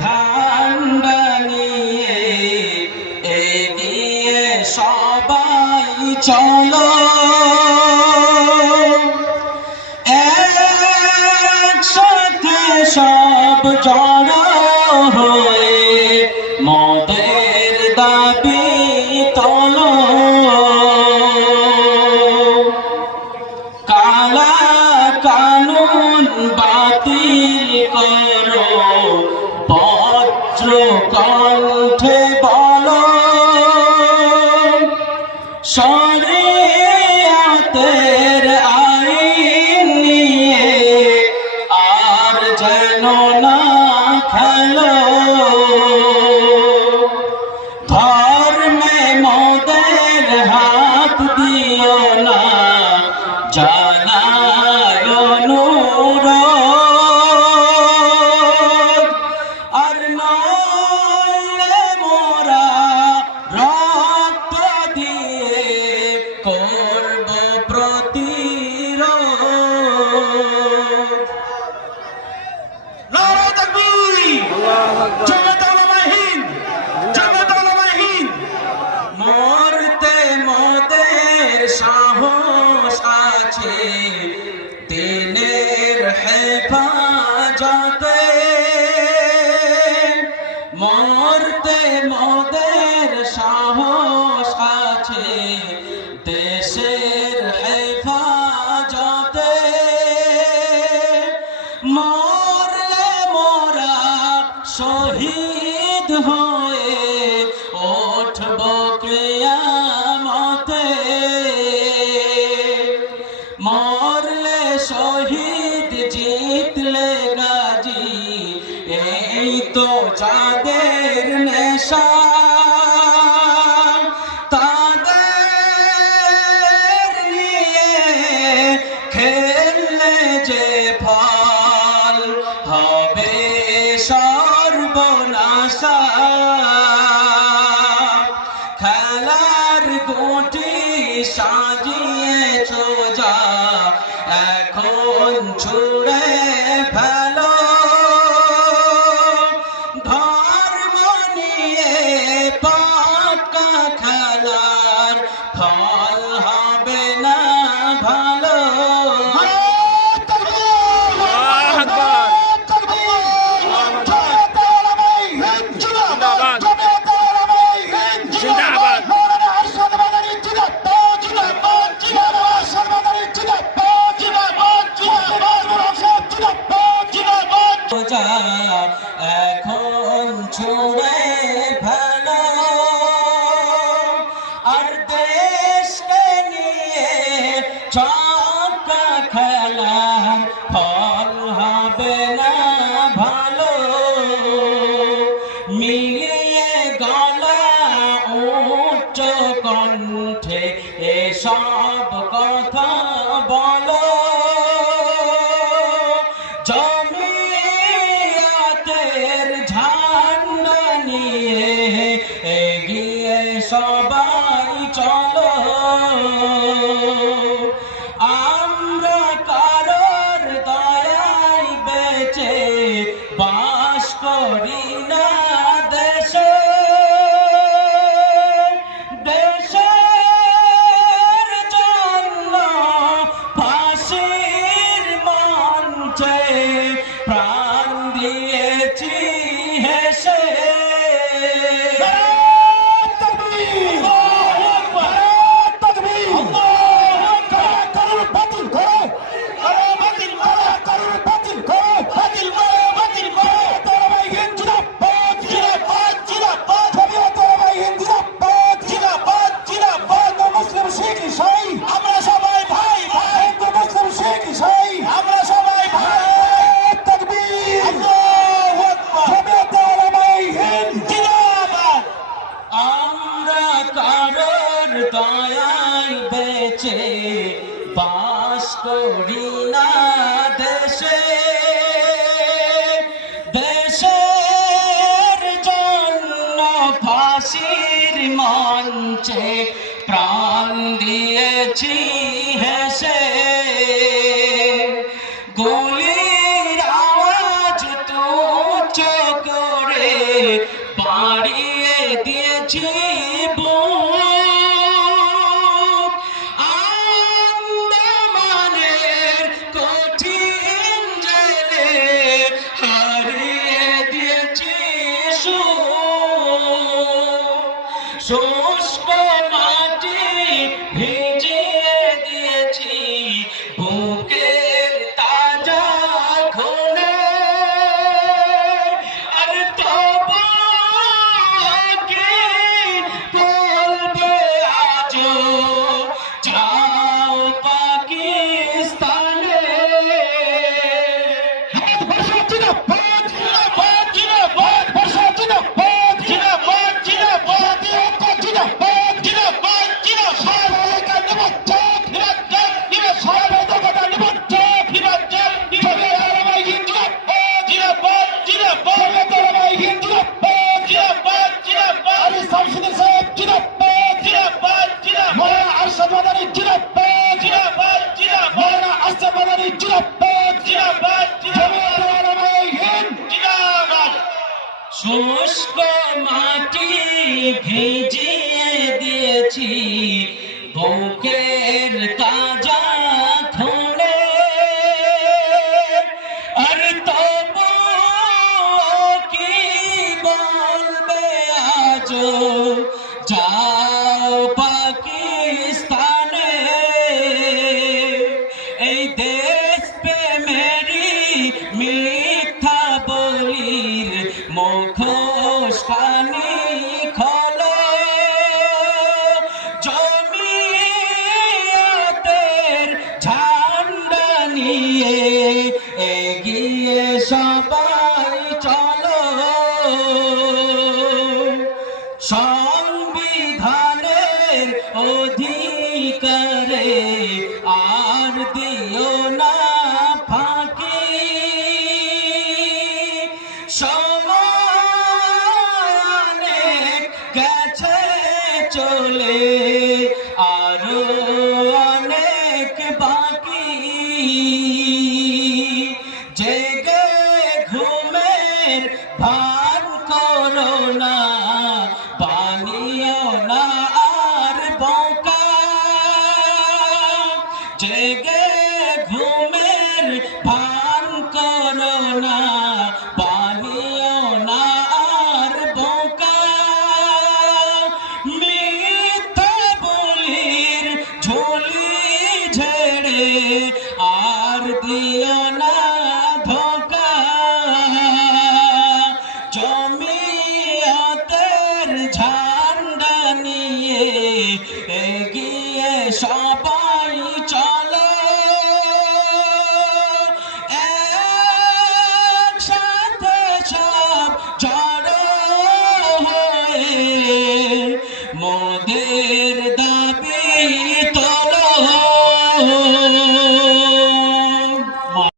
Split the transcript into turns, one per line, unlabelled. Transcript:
ঝান্ডারিয়ে এগিয়ে সবাই চলো। একসাথে সব জড়ো আসলো কণ্ঠে বা Amém. সাজিয়েছো যা এখন ছুড়ে খেলার ফল হবে না ভালো। মিলিয়ে গলা উচ্চ কণ্ঠে এসব কথা বলো। জয় প্রাণ কাছে প্রাণ দিয়েছি হেসে। গুলির আওয়াজ তুচ্ছ করে বাড়িয়ে দিয়েছি। শুষ্ক শুষ্ক মাটি ভেজিয়ে দিয়েছি বউকে আর দিও না ফাঁকি। সমানে গেছে চলে আরও অনেক বাকি। ঘুমের ভান করো না পানিও না আর বোকা। মিথ্যা বলির ঝুলি ঝেড়ে আর দিয়া